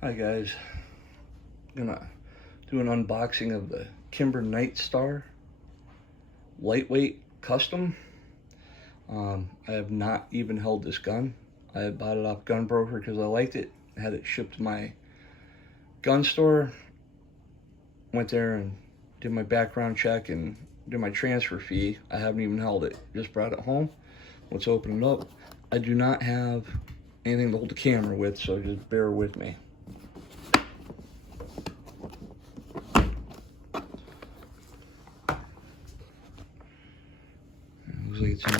Hi guys, I'm gonna do an unboxing of the Kimber Nightstar lightweight custom. I have not even held this gun. I had bought it off Gun Broker because I liked it. I had it shipped to my gun store. Went there and did my background check and did my transfer fee. I haven't even held it. Just brought it home. Let's open it up. I do not have anything to hold the camera with, so just bear with me. Looks like it's in a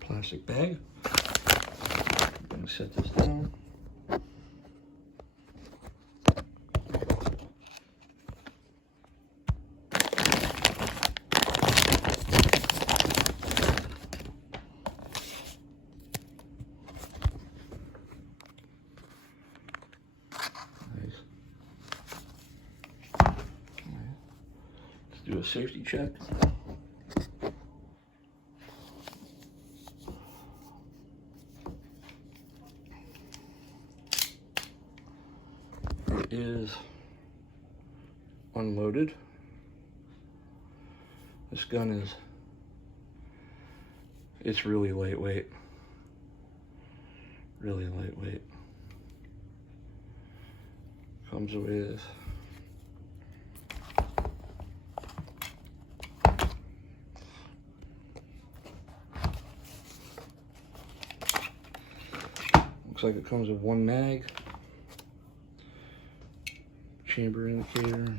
plastic bag. I'm gonna set this down. Nice. Let's do a safety check. It is unloaded. This gun it's really lightweight. Really lightweight. Comes with looks like it comes with one mag, chamber indicator,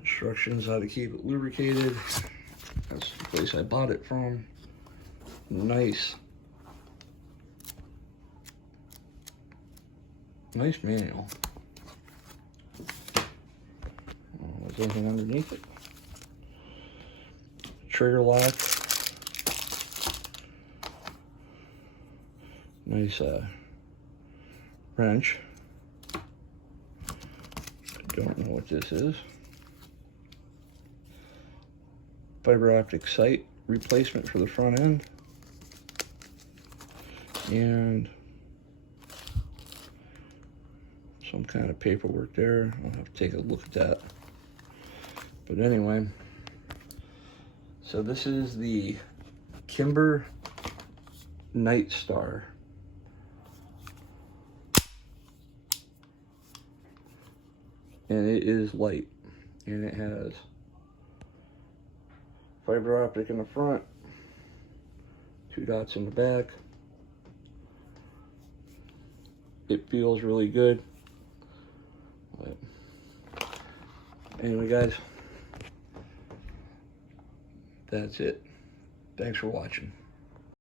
instructions how to keep it lubricated. That's the place I bought it from. Nice manual. There's anything underneath it. Trigger lock. Nice wrench. I don't know what this is. Fiber optic sight replacement for the front end. And some kind of paperwork there. I'll have to take a look at that. But anyway, so this is the Kimber Nightstar. And it is light. And it has fiber optic in the front, 2 dots in the back. It feels really good. But anyway, guys, that's it. Thanks for watching.